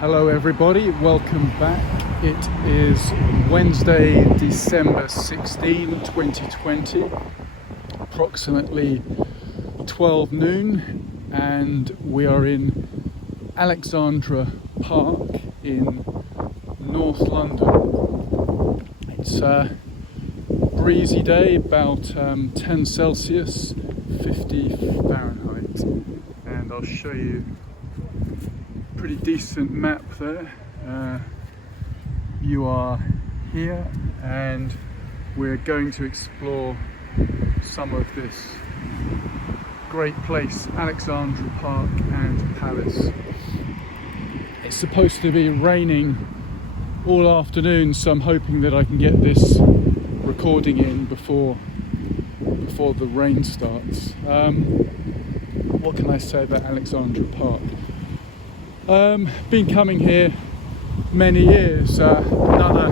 Hello everybody, welcome back. It is Wednesday, December 16, 2020, approximately 12 noon, and we are in Alexandra Park in North London. It's a breezy day, about 10 Celsius, 50 Fahrenheit, and I'll show you pretty decent map there. You are here and we're going to explore some of this great place, Alexandra Park and Palace. It's supposed to be raining all afternoon, so I'm hoping that I can get this recording in before the rain starts. What can I say about Alexandra Park? Been coming here many years. Another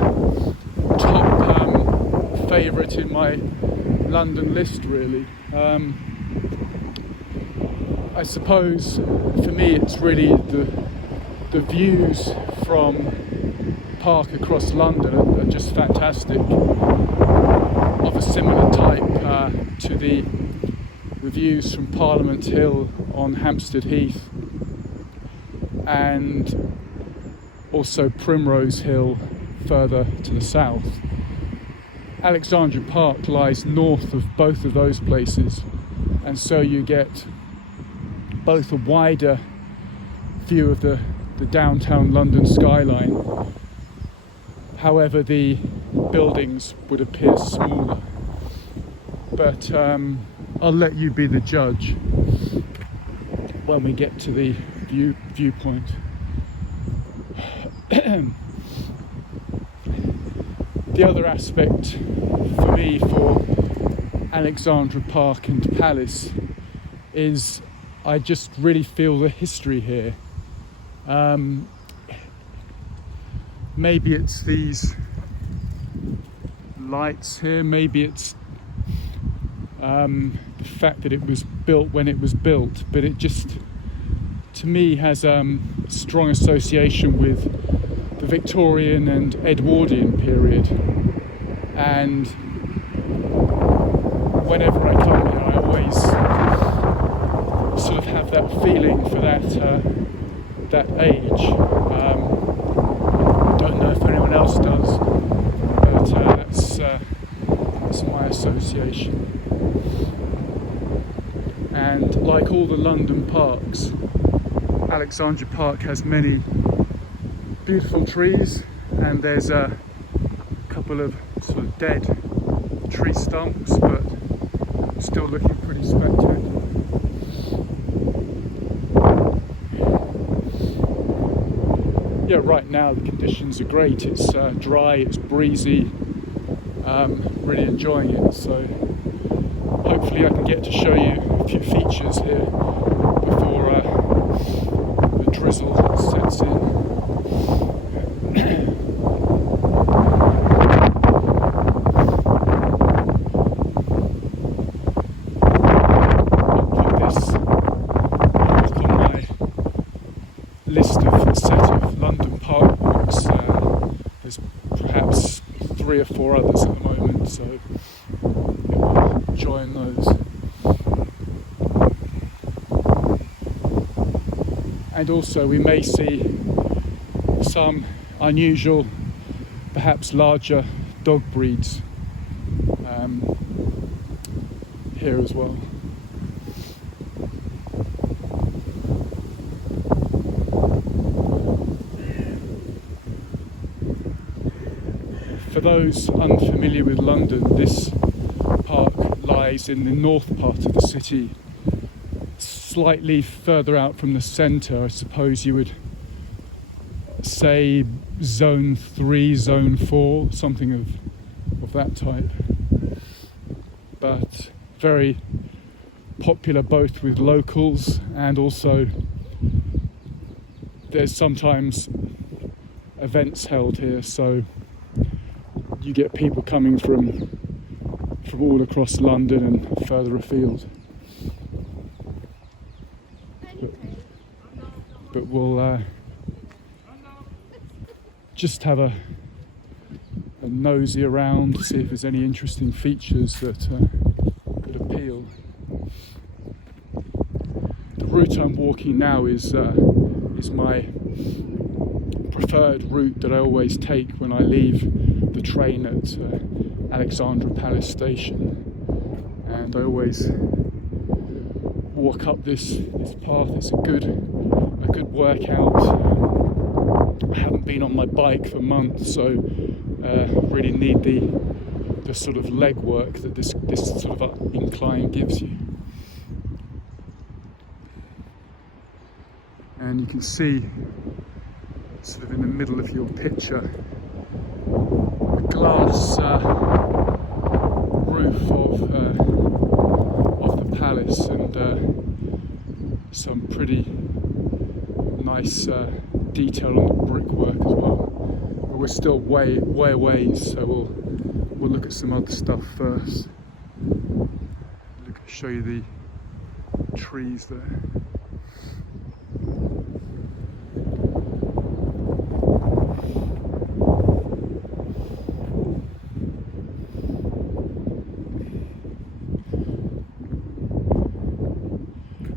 top favourite in my London list, really. I suppose for me it's really the views from Park across London are just fantastic, of a similar type to the views from Parliament Hill on Hampstead Heath, and also Primrose Hill further to the south. Alexandra Park lies north of both of those places, and so you get both a wider view of the downtown London skyline. However, the buildings would appear smaller, but I'll let you be the judge when we get to the viewpoint. The other aspect for me for Alexandra Park and Palace is I just really feel the history here. Maybe it's these lights here, maybe it's the fact that it was built when it was built, but it just, to me, has a strong association with the Victorian and Edwardian period. And whenever I come here, I always sort of have that feeling for that age. I don't know if anyone else does, but that's my association. And like all the London parks, Alexandra Park has many beautiful trees, and there's a couple of sort of dead tree stumps, but still looking pretty spectacular. Yeah, right now the conditions are great. It's dry, it's breezy, really enjoying it. So hopefully I can get to show you a few features here before the drizzle sets in. I'll put this book on my list of a set of London park books. There's perhaps 3 or 4 others at the moment, so we'll join those. And also we may see some unusual, perhaps larger dog breeds here as well. For those unfamiliar with London, this park lies in the north part of the city, slightly further out from the centre. I suppose you would say zone 3, zone 4, something of that type. But very popular both with locals, and also there's sometimes events held here, so you get people coming from all across London and further afield. But we'll just have a nosy around, see if there's any interesting features that appeal. The route I'm walking now is my preferred route that I always take when I leave the train at Alexandra Palace station, and I always walk up this path. It's a good workout. I haven't been on my bike for months, so really need the sort of leg work that this sort of incline gives you. And you can see, sort of in the middle of your picture, the glass roof of the palace, and some pretty nice detail on the brickwork as well. But we're still way away, so we'll look at some other stuff first. Show you the trees there.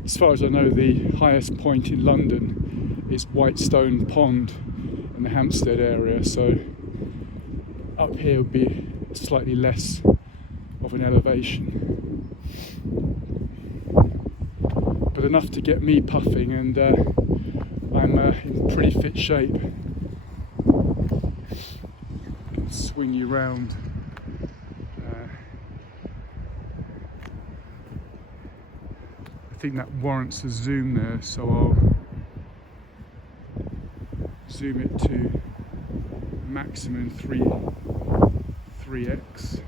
As far as I know, the highest point in London is Whitestone Pond in the Hampstead area, so up here would be slightly less of an elevation, but enough to get me puffing, and I'm in pretty fit shape. I can swing you round. I think that warrants a zoom there, so I'll zoom it to maximum 3x.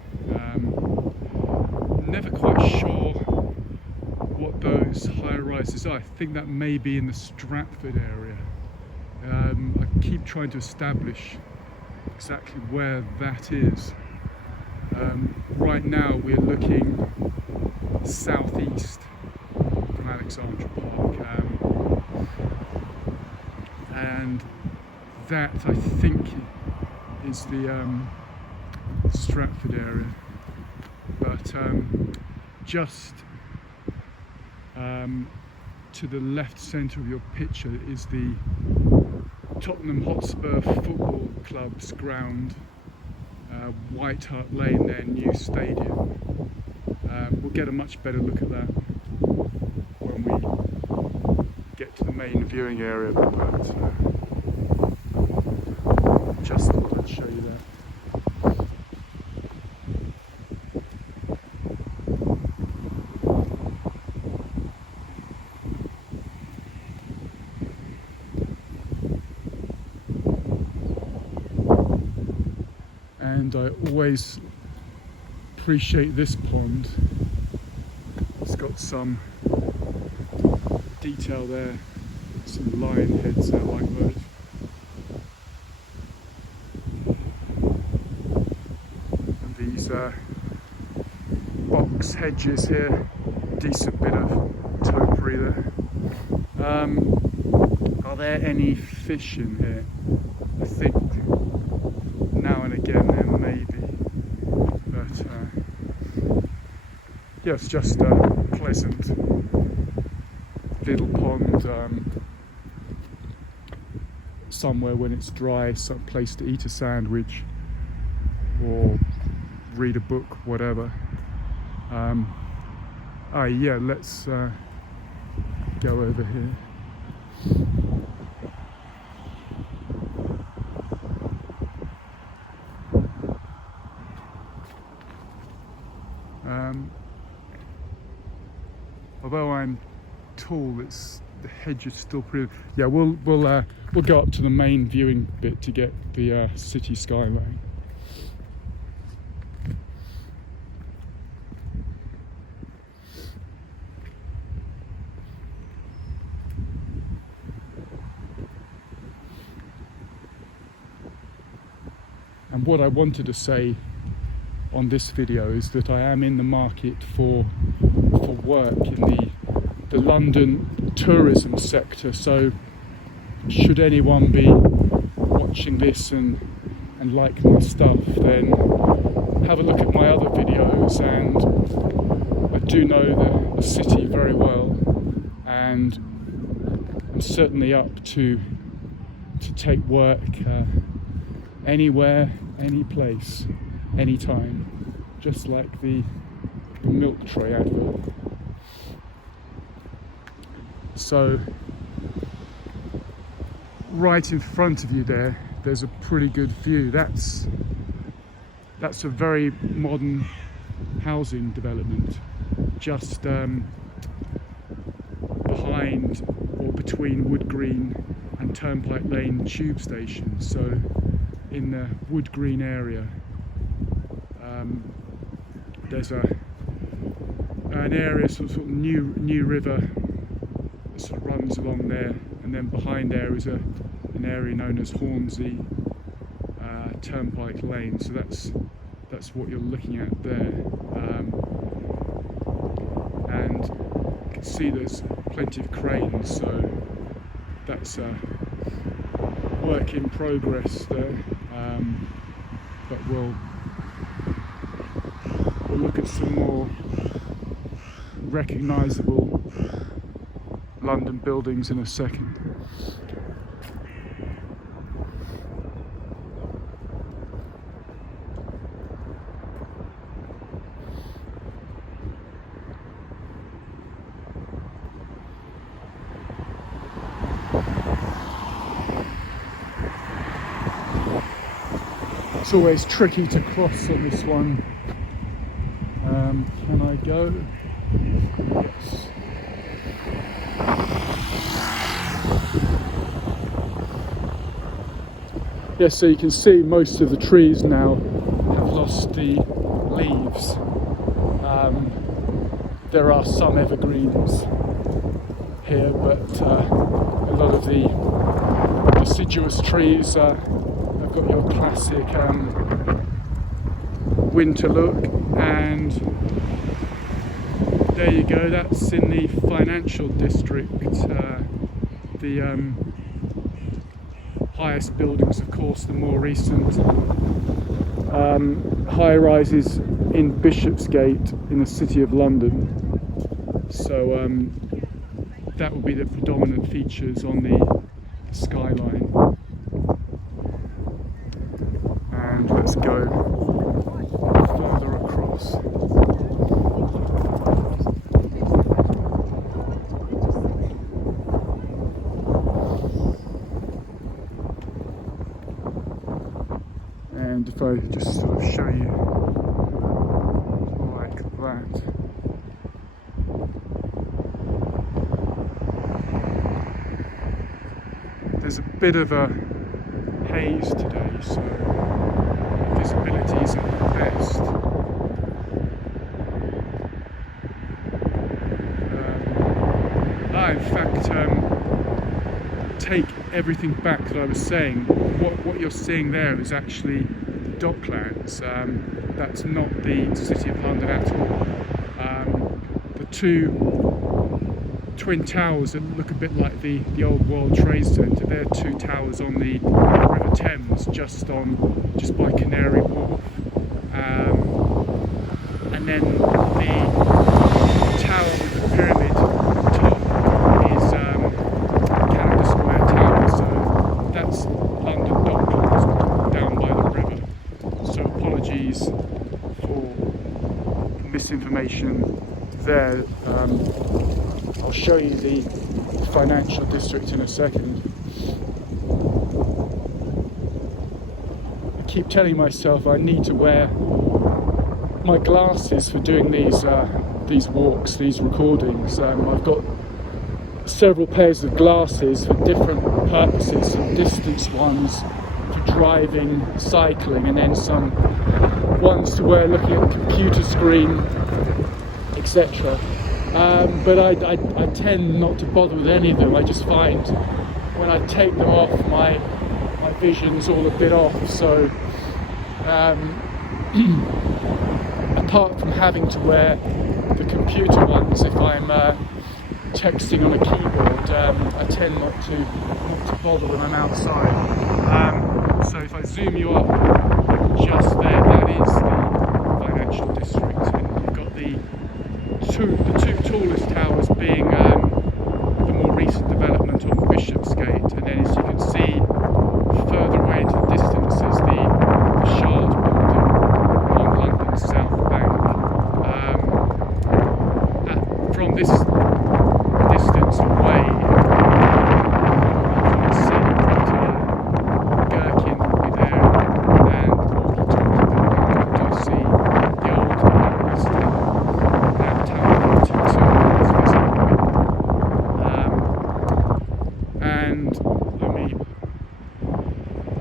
Never quite sure what those high-rises are. I think that may be in the Stratford area. I keep trying to establish exactly where that is. Right now we're looking southeast from Alexandra Park, and that I think is the Stratford area, but just to the left centre of your picture is the Tottenham Hotspur Football Club's ground, White Hart Lane, their new stadium. We'll get a much better look at that when we get to the main viewing area, but just thought I'd show you that. And I always appreciate this pond. It's got some detail there, some lion heads there like those. And these box hedges here, decent bit of topiary there. Are there any fish in here? I think now and again there may be, but yeah, it's just a pleasant little pond, somewhere when it's dry, some place to eat a sandwich or read a book, whatever. Yeah, let's go over here. Although I'm tall, the hedge is still pretty. Yeah, we'll go up to the main viewing bit to get the city skyline. And what I wanted to say on this video is that I am in the market for work in the London tourism sector, so should anyone be watching this and like my stuff, then have a look at my other videos. And I do know the city very well, and I'm certainly up to take work anywhere, any place, anytime, just like the milk tray advert. So right in front of you there's a pretty good view. That's a very modern housing development just behind or between Wood Green and Turnpike Lane tube station. So in the Wood Green area, there's an area, sort of new river that sort of runs along there, and then behind there is an area known as Hornsey Turnpike Lane. So that's what you're looking at there, and you can see there's plenty of cranes. So that's a work in progress there, but we'll look at some more recognisable London buildings in a second. It's always tricky to cross on this one. Can I go? Yes. Yeah, so you can see most of the trees now have lost the leaves. There are some evergreens here, but a lot of the deciduous trees have got your classic winter look. And there you go, that's in the financial district. The highest buildings, of course, the more recent high-rises in Bishopsgate in the City of London. So that will be the predominant features on the skyline. And let's go further across. And if I just sort of show you like that. There's a bit of a haze today, so visibility isn't the best. In fact, take everything back that I was saying. What you're seeing there is actually the Docklands. That's not the City of London at all. The two twin towers that look a bit like the old World Trade Centre, they're two towers on the River Thames, just by Canary Wharf. And then the tower with the pyramid top is Canada Square Tower, so that's London Docklands down by the river. So apologies for misinformation there. I'll show you the financial district in a second. I keep telling myself I need to wear my glasses for doing these walks, these recordings. I've got several pairs of glasses for different purposes, some distance ones for driving, cycling, and then some ones to wear looking at the computer screen, etc. But I tend not to bother with any of them. I just find when I take them off, my vision's all a bit off. So apart from having to wear the computer ones if I'm texting on a keyboard, I I tend not to bother when I'm outside. So if I zoom you up just there, that is the financial district, and you've got the two tallest towers being the more recent development on Bishopsgate, and then as you can see further away into the distance is the Shard building on London's South Bank. From this distance away, you can see Gherkin there and walkie-talkie building. You do see the old West End and Tower 42 is visible. And let me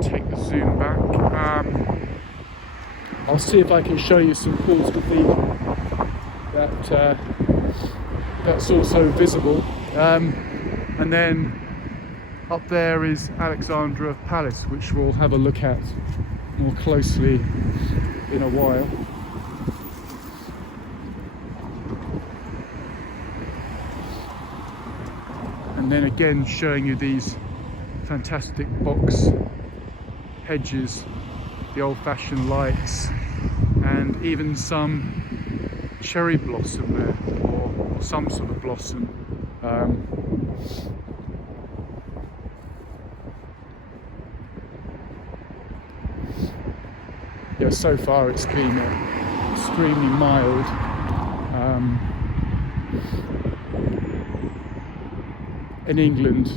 take the zoom back. I'll see if I can show you St Paul's Cathedral. That's also visible. And then up there is Alexandra Palace, which we'll have a look at more closely in a while. And then again showing you these fantastic box hedges, the old-fashioned lights, and even some cherry blossom there, or some sort of blossom. Yeah, so far it's been extremely mild. In England,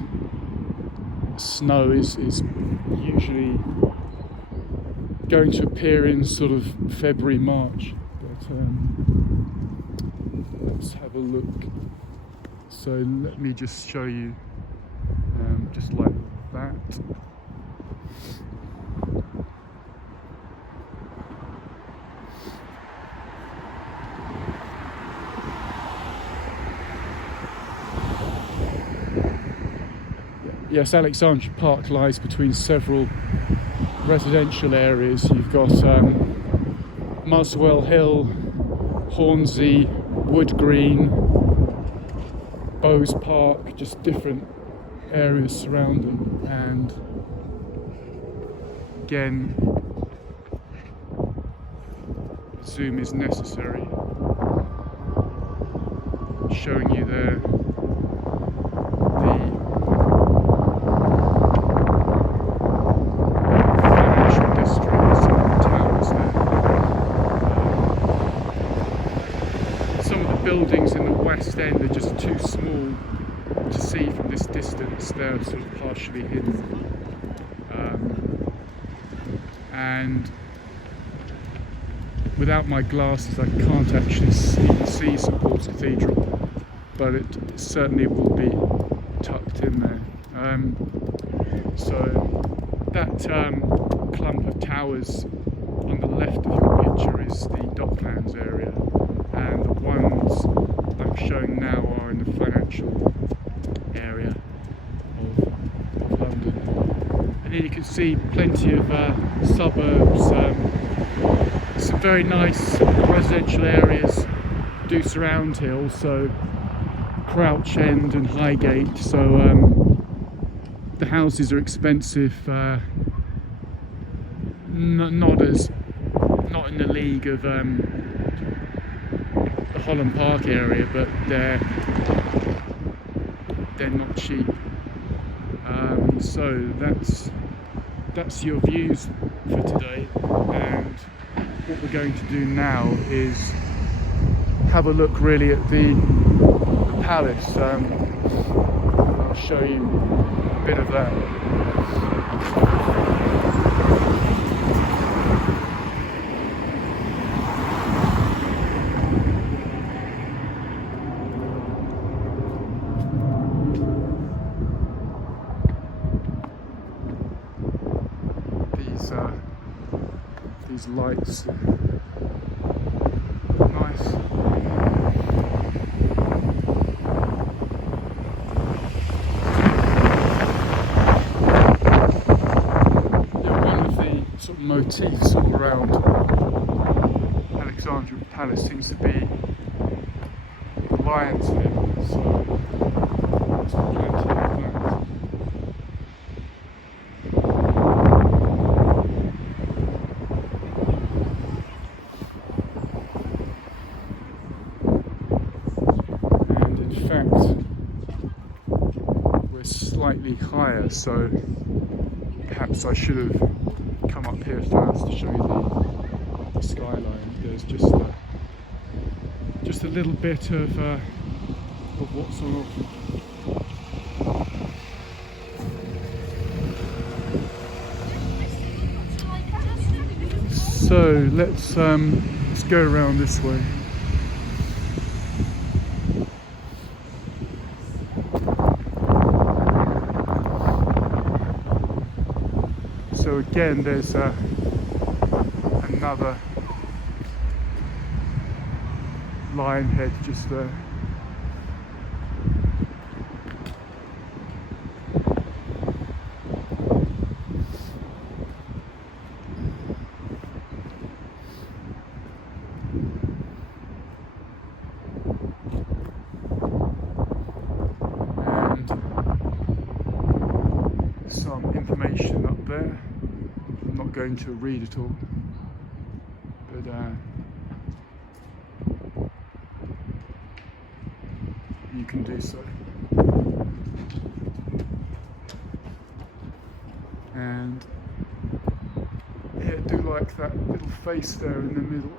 snow is usually going to appear in sort of February, March. But let's have a look. So let me just show you, just like that. Yes, Alexandra Park lies between several residential areas. You've got Muswell Hill, Hornsey, Wood Green, Bowes Park, just different areas surrounding. And again, zoom is necessary, showing you there buildings in the West End are just too small to see from this distance. They're sort of partially hidden. And without my glasses I can't actually even see St Paul's Cathedral, but it certainly will be tucked in there. So that clump of towers on the left of your picture is the Docklands area, and the ones I'm showing now are in the financial area of London. And then you can see plenty of suburbs, some very nice residential areas do surround here, also Crouch End and Highgate, so the houses are expensive, not in the league of the Holland Park area, but they're not cheap. So that's your views for today, and what we're going to do now is have a look really at the palace. I'll show you a bit of that. These lights look nice. Yeah, one of the sort of motifs all around Alexandra Palace seems to be the lion's head, so there's plenty of that. slightly higher, so perhaps I should have come up here first to show you the skyline. There's just a little bit of what's on offer. So let's go around this way. So again, there's another lion head just there. And some information up there. I'm not going to read it all, but you can do so. And yeah, I do like that little face there in the middle.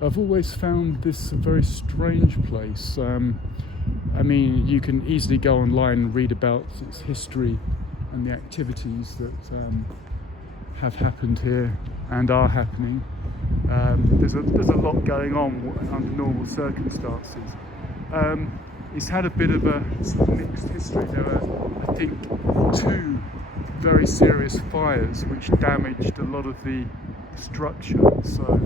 I've always found this a very strange place. I mean, you can easily go online and read about its history and the activities that have happened here and are happening. There's a lot going on under normal circumstances. It's had a bit of a sort of mixed history. There are, I think, 2 very serious fires which damaged a lot of the structure. So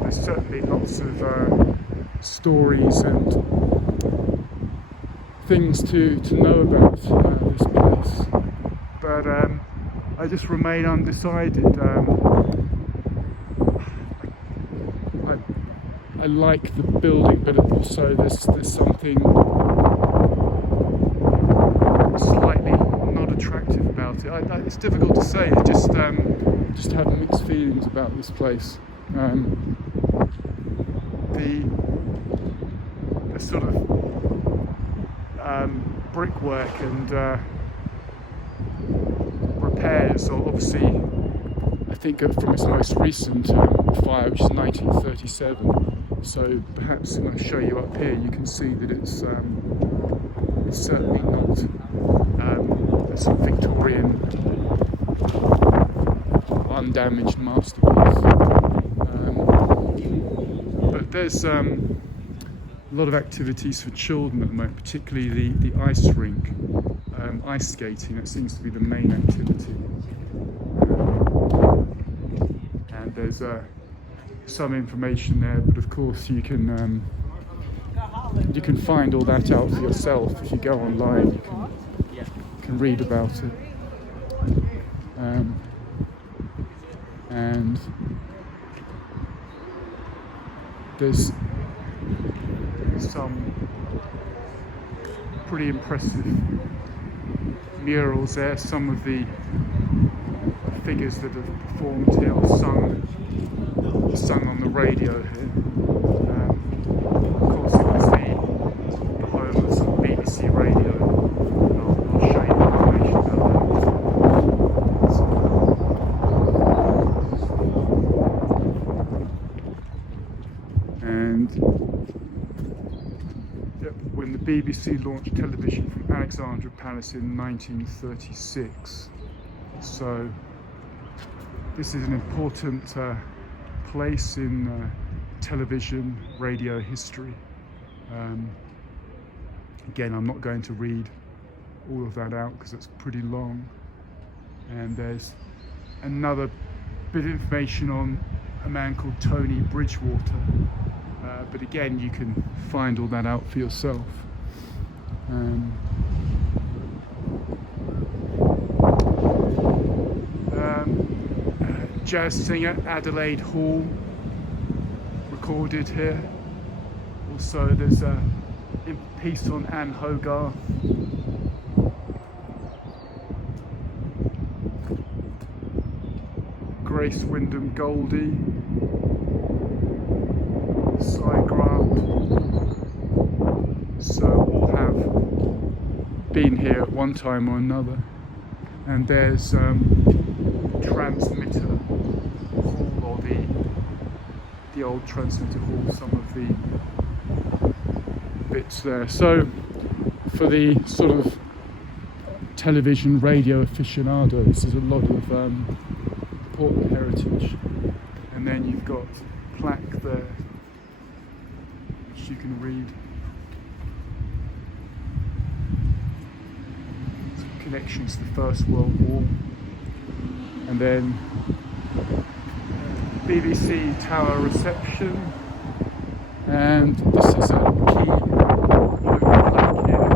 there's certainly lots of stories and things to know about this place, but I just remain undecided. I like the building, but also there's something slightly not attractive about it. It's difficult to say. I just have mixed feelings about this place. The sort of brickwork and repairs are obviously, I think, from its most recent fire, which is 1937. So perhaps when I show you up here, you can see that it's certainly not a sort of Victorian undamaged masterpiece. But there's a lot of activities for children at the moment, particularly the ice rink, ice skating. That seems to be the main activity. And there's some information there, but of course you can find all that out for yourself. If you go online, you can read about it. And there's some pretty impressive murals there. Some of the figures that have performed here or sung on the radio here. Of course, it was the home of some BBC radio. I'll show you information about that. And when the BBC launched television from Alexandra Palace in 1936. So this is an important place in television, radio history. Again, I'm not going to read all of that out because it's pretty long. And there's another bit of information on a man called Tony Bridgewater. But again, you can find all that out for yourself. Jazz singer Adelaide Hall recorded here. Also, there's a piece on Anne Hogarth. Grace Wyndham Goldie. Cy Grant. been here at one time or another. And there's transmitter hall, or the old transmitter hall, some of the bits there. So for the sort of television radio aficionados, there's a lot of important heritage. And then you've got plaque there which you can read. Some connections to the First World War. And then BBC Tower reception. And this is a key overplug here.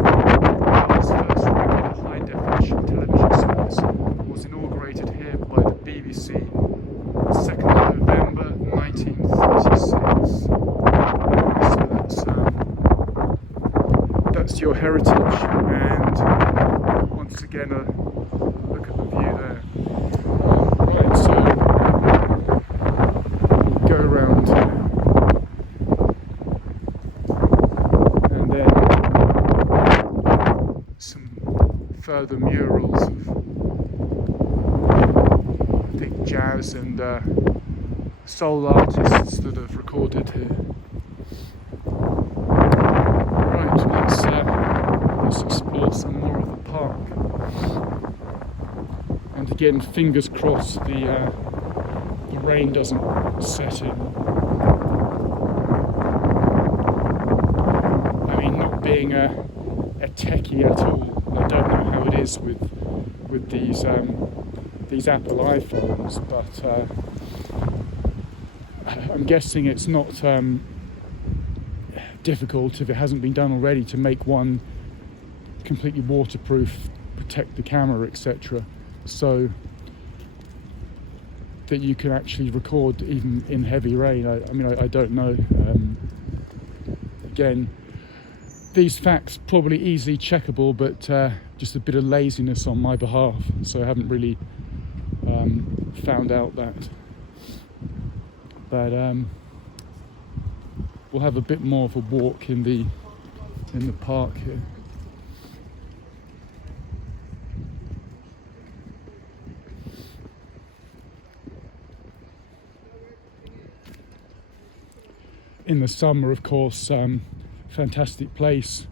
This first regular high-definition television service was inaugurated here by the BBC 2nd of November 1936. So that's your heritage, and once again look at the view there. Right, so go around here. And then some further murals of, I think, jazz and soul artists that have recorded here. Right, let's explore some more of the park. And again, fingers crossed the rain doesn't set in. I mean, not being a techie at all, I don't know how it is with these Apple iPhones, but I'm guessing it's not difficult, if it hasn't been done already, to make one completely waterproof, protect the camera, etc., so that you can actually record even in heavy rain. I mean, I don't know. Again, these facts probably easily checkable, but just a bit of laziness on my behalf, so I haven't really found out that. But we'll have a bit more of a walk in the park here. In the summer, of course, fantastic place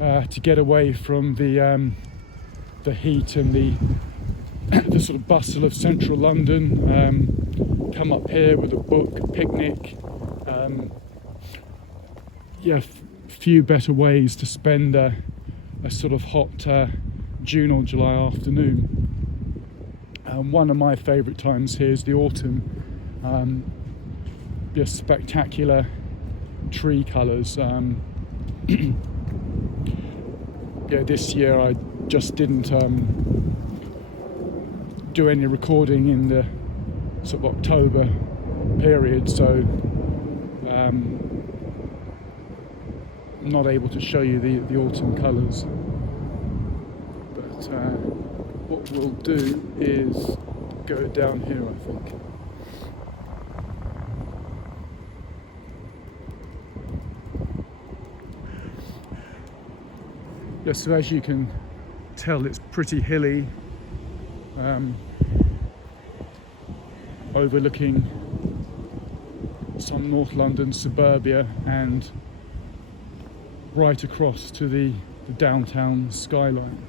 to get away from the heat and the sort of bustle of central London. Come up here with a book, a picnic. Few better ways to spend a sort of hot June or July afternoon. One of my favourite times here is the autumn. Just spectacular tree colours. This year I just didn't do any recording in the sort of October period, so I'm not able to show you the autumn colours. But what we'll do is go down here, I think. Yes, so as you can tell, it's pretty hilly, overlooking some North London suburbia and right across to the downtown skyline.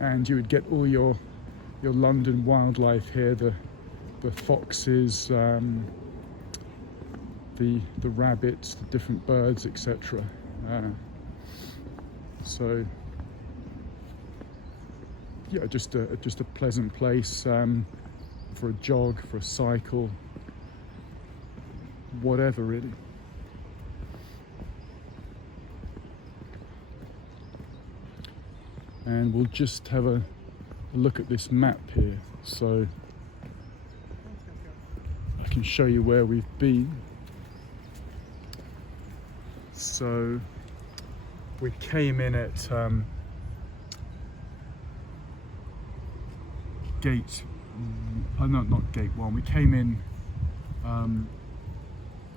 And you would get all your London wildlife here, the foxes, the rabbits, the different birds, etc. So yeah, just a pleasant place for a jog, for a cycle, whatever really. And we'll just have a look at this map here, so I can show you where we've been. So we came in at gate, no, not gate 1, we came in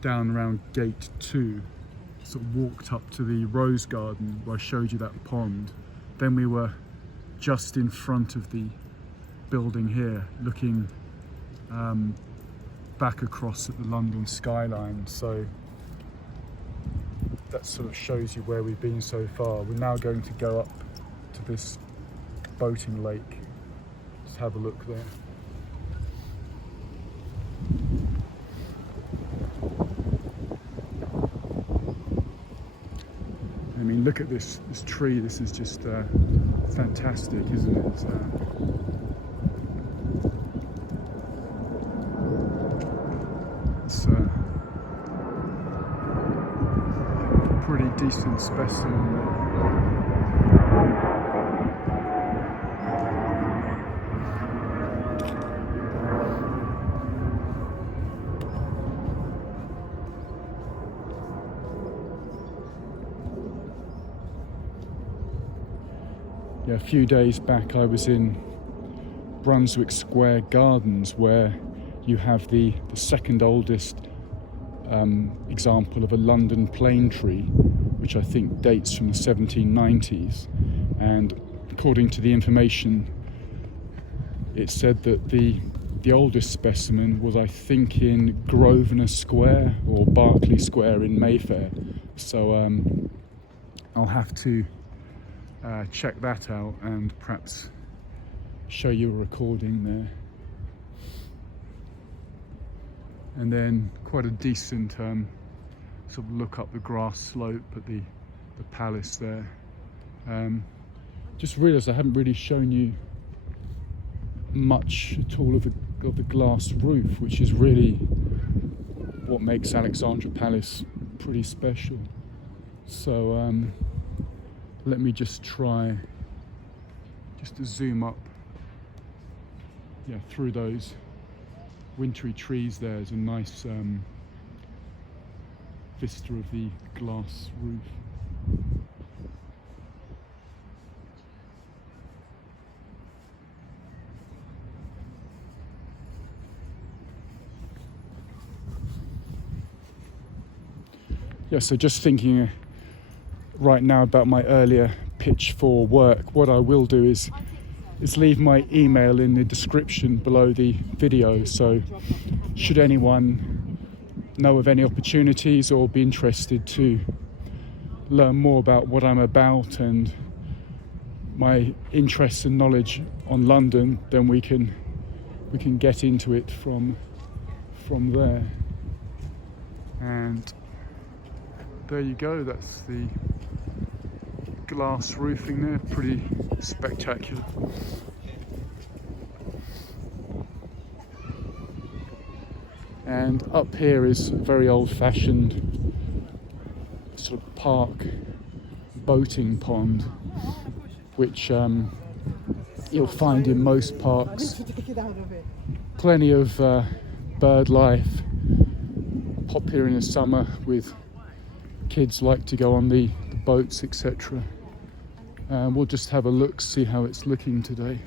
down around gate 2, sort of walked up to the rose garden where I showed you that pond. Then we were just in front of the building here, looking back across at the London skyline. So that sort of shows you where we've been so far. We're now going to go up to this boating lake. Just have a look there. I mean, look at this tree. This is just fantastic, isn't it? It's a pretty decent specimen there. Yeah, a few days back I was in Brunswick Square Gardens, where you have the second oldest example of a London plane tree, which I think dates from the 1790s. And according to the information, it said that the oldest specimen was, I think, in Grosvenor Square or Berkeley Square in Mayfair. So I'll have to check that out and perhaps show you a recording there. And then quite a decent sort of look up the grass slope at the palace there. Just realised I haven't really shown you much at all of the glass roof, which is really what makes Alexandra Palace pretty special. So let me just try to zoom up, yeah, through those wintry trees. There's a nice vista of the glass roof. Yeah, so just thinking right now about my earlier pitch for work, what I will do is leave my email in the description below the video. So should anyone know of any opportunities or be interested to learn more about what I'm about and my interests and knowledge on London, then we can get into it from there. And there you go, that's the glass roofing there, pretty spectacular. And up here is a very old-fashioned sort of park boating pond, which you'll find in most parks. Plenty of bird life. Popular in the summer with kids like to go on the boats, etc. We'll just have a look, see how it's looking today.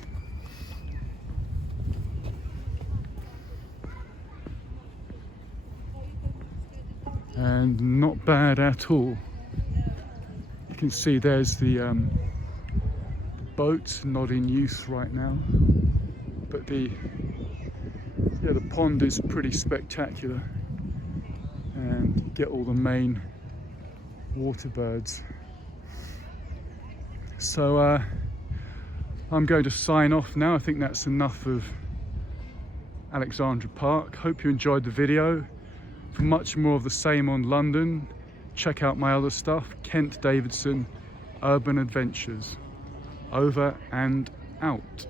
And not bad at all. You can see there's the boat, not in use right now, but the pond is pretty spectacular, and get all the main water birds. So I'm going to sign off now. I think that's enough of Alexandra Park. Hope you enjoyed the video. For much more of the same on London, check out my other stuff, Kent Davidson Urban Adventures. Over and out.